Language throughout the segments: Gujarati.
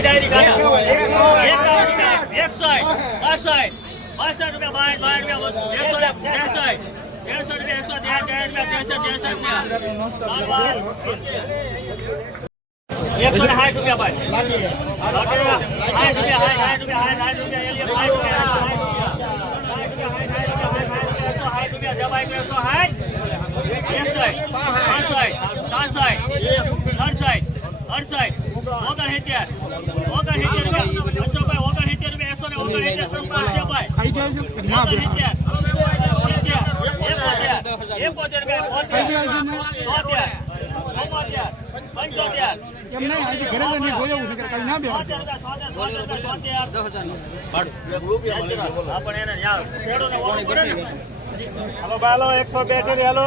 ડાયરી કાઢા 61 62 હાલો બાલો 102 છે હાલો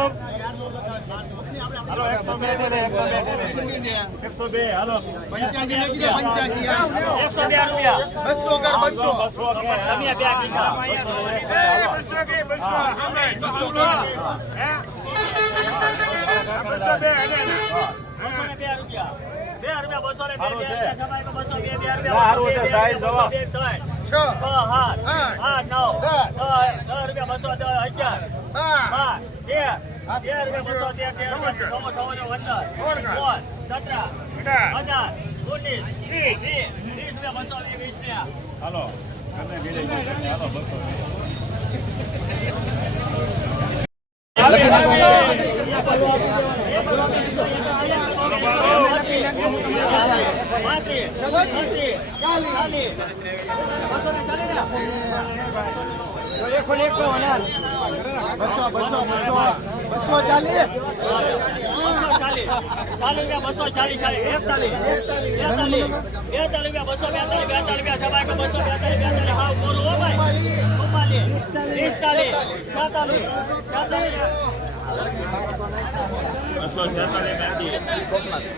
હાલો 102 હાલો 85 ને કીધું 85 યાર 102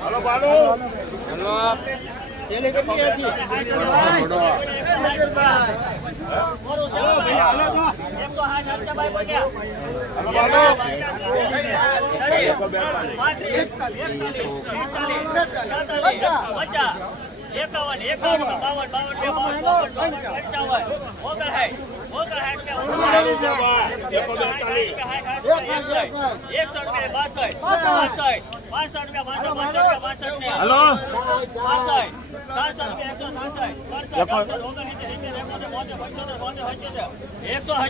હાલો બાલો એને કેટલી હતી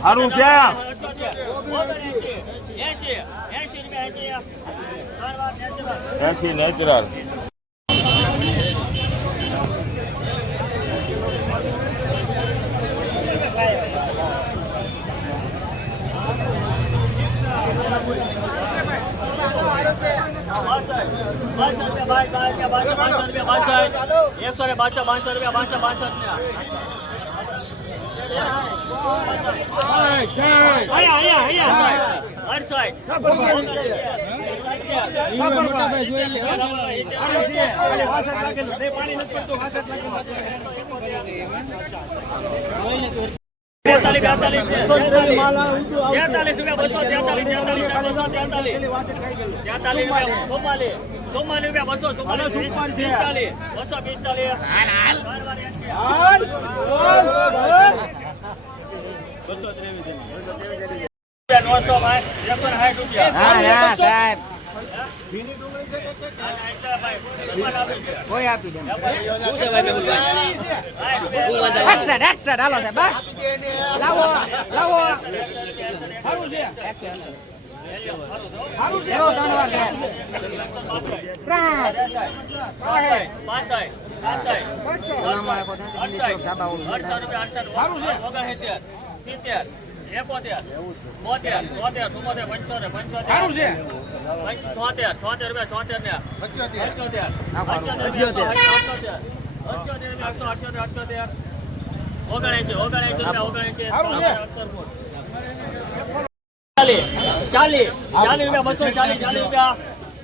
હારું છે 80 નેચરલ કોઈ આપી દે એક્સેટ હાલો સાહેબ લાવો લાવો સારું છે એરો ત્રણ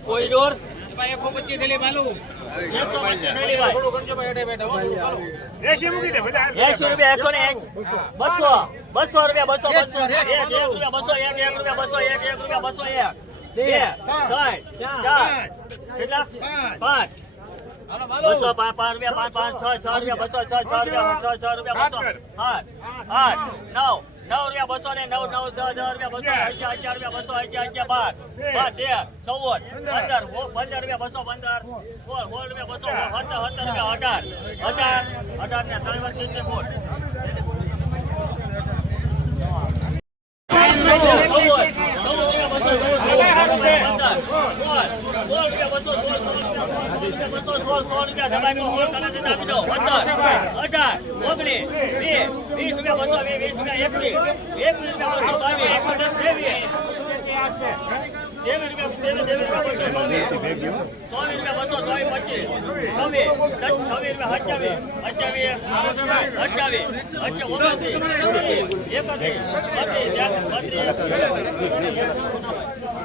કોરિડોર 125 થેલી બાલુ 80 મૂકી દે ભલે 80 રૂપિયા 180 200 રૂપિયા 200 1 રૂપિયા 200 1 200 1 2 3 4 કેટલા 5 બસો પાંચ પાંચ રૂપિયા પાંચ પાંચ છ રૂપિયા બસો છ રૂપિયા છ રૂપિયા બસો આઠ આઠ નવ રૂપિયા બસો ને નવ નવ દસ રૂપિયા બસો અગિયાર રૂપિયા બસો અગિયાર બાર 13 14 15 રૂપિયા બસો 15 16 રૂપિયા બસો 17 રૂપિયા 18 ને 3 વાર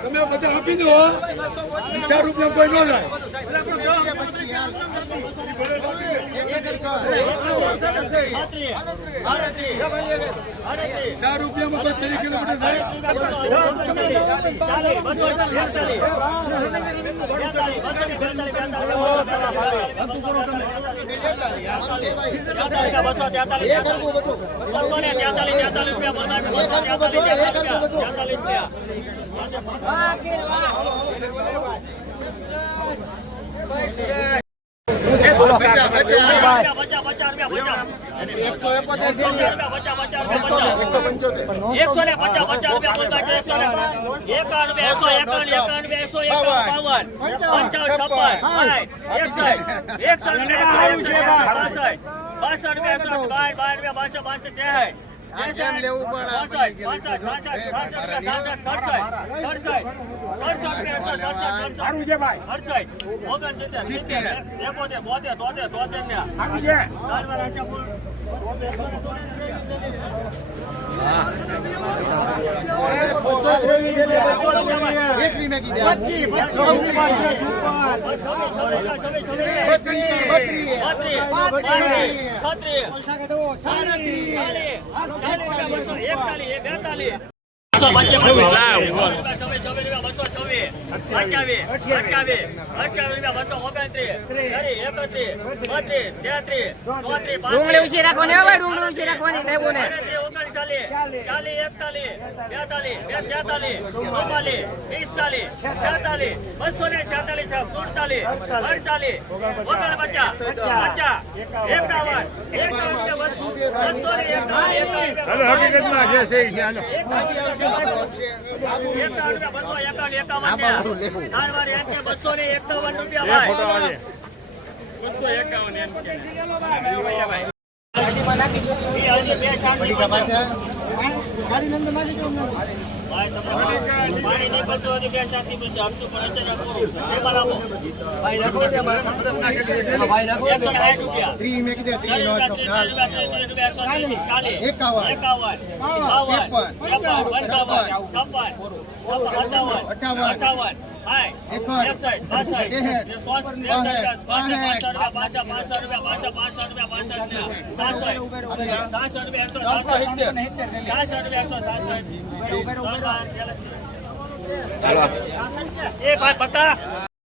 તમે બધા આપી દો 4 રૂપિયા કોઈ ન લાય 4 રૂપિયામાં 32 કિલોમીટર થાય ડુંગળી ઊંચી રાખવાની હવે ડુંગળી ઊંચી રાખવાની દેવું ને 50